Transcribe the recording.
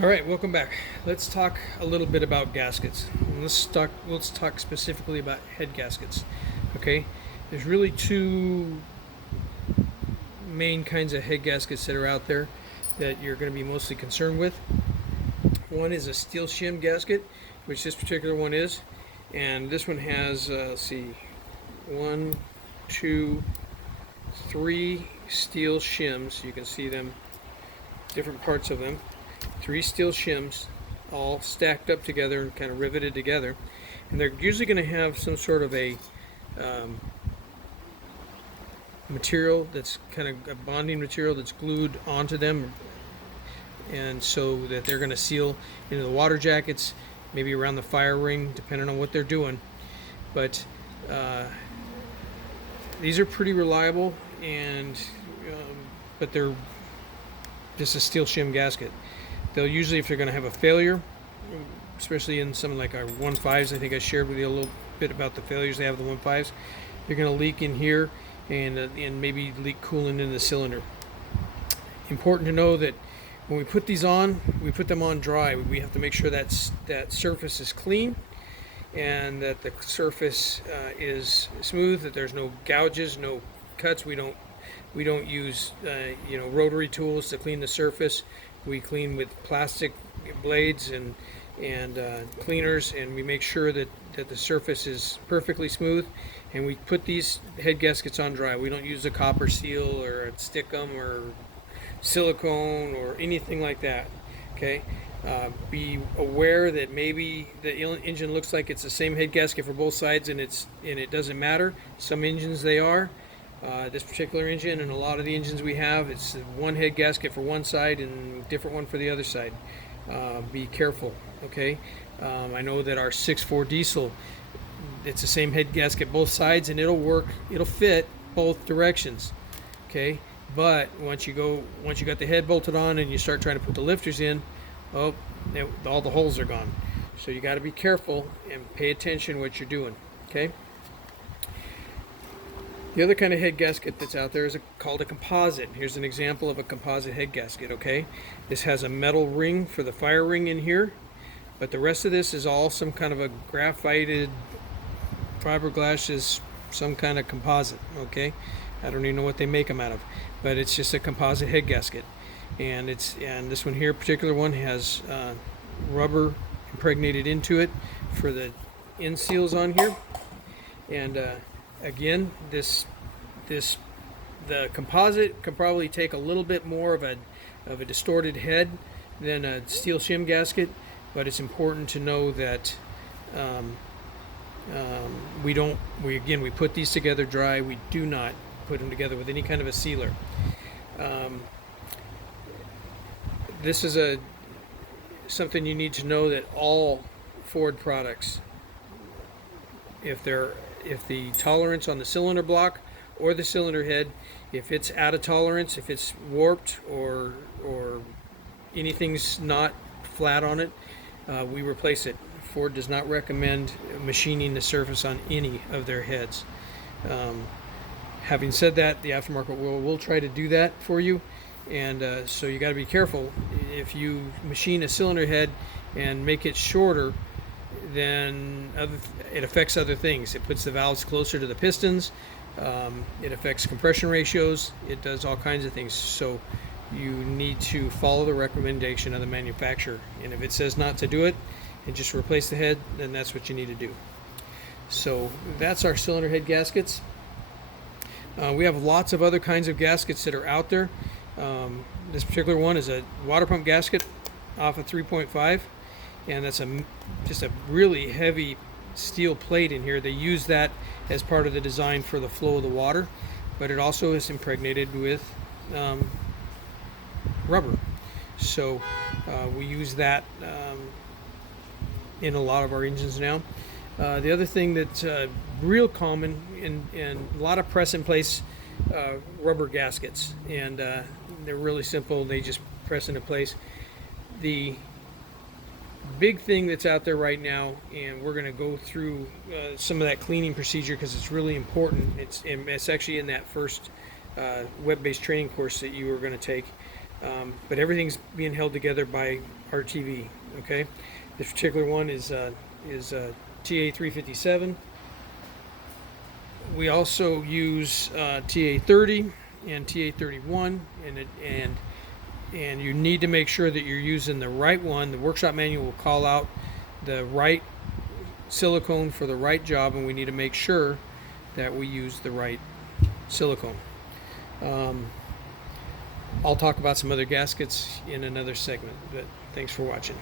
All right, welcome back. Let's talk a little bit about gaskets. Let's talk specifically about head gaskets. Okay, there's really two main kinds of head gaskets that are out there that you're going to be mostly concerned with. One is a steel shim gasket, which this particular one is, and this one has let's see, one, two, three steel shims. You can see them, different parts of them. Three steel shims all stacked up together and kind of riveted together, and they're usually going to have some sort of a um, material that's kind of a bonding material that's glued onto them, and so that they're going to seal into the water jackets, maybe around the fire ring, depending on what they're doing. But these are pretty reliable, and but they're just a steel shim gasket. They'll usually, if they're going to have a failure, especially in some like our 1.5s, I think I shared with you a little bit about the failures they have with the 1.5s. They're going to leak in here and maybe leak coolant in the cylinder. Important to know that when we put these on, we put them on dry. We have to make sure that surface is clean and that the surface is smooth, that there's no gouges, no cuts. We don't use rotary tools to clean the surface. We clean with plastic blades and cleaners, and we make sure that the surface is perfectly smooth. And we put these head gaskets on dry. We don't use a copper seal or a stickum or silicone or anything like that. Okay. Be aware that maybe the engine looks like it's the same head gasket for both sides, and it doesn't matter. Some engines they are. This particular engine and a lot of the engines we have, it's one head gasket for one side and different one for the other side. Be careful, okay? I know that our 6.4 diesel, it's the same head gasket both sides, and it'll fit both directions, okay? But once you got the head bolted on and you start trying to put the lifters in, all the holes are gone. So you got to be careful and pay attention what you're doing, okay? The other kind of head gasket that's out there is called a composite. Here's an example of a composite head gasket, okay? This has a metal ring for the fire ring in here, but the rest of this is all some kind of a graphited fiberglass, is some kind of composite, okay? I don't even know what they make them out of, but it's just a composite head gasket. And this one here, particular one, has rubber impregnated into it for the end seals on here. And again, the composite can probably take a little bit more of a distorted head than a steel shim gasket, but it's important to know that we put these together dry. We do not put them together with any kind of a sealer. This is something you need to know, that all Ford products, if the tolerance on the cylinder block or the cylinder head, if it's out of tolerance, if it's warped or anything's not flat on it, we replace it. Ford does not recommend machining the surface on any of their heads. Having said that, the aftermarket will try to do that for you, and so you got to be careful. If you machine a cylinder head and make it shorter, then it affects other things. It puts the valves closer to the pistons. It affects compression ratios. It does all kinds of things. So you need to follow the recommendation of the manufacturer. And if it says not to do it and just replace the head, then that's what you need to do. So that's our cylinder head gaskets. We have lots of other kinds of gaskets that are out there. This particular one is a water pump gasket off a 3.5. And that's just a really heavy steel plate in here. They use that as part of the design for the flow of the water, but it also is impregnated with rubber. So we use that in a lot of our engines now. The other thing that's real common in a lot of press in place rubber gaskets, and they're really simple. They just press into place. The big thing that's out there right now, and we're going to go through some of that cleaning procedure because it's really important. It's actually in that first web-based training course that you are going to take. But everything's being held together by RTV. Okay, this particular one is TA357. We also use TA30 and TA31, and you need to make sure that you're using the right one. The workshop manual will call out the right silicone for the right job, and we need to make sure that we use the right silicone. I'll talk about some other gaskets in another segment, but thanks for watching.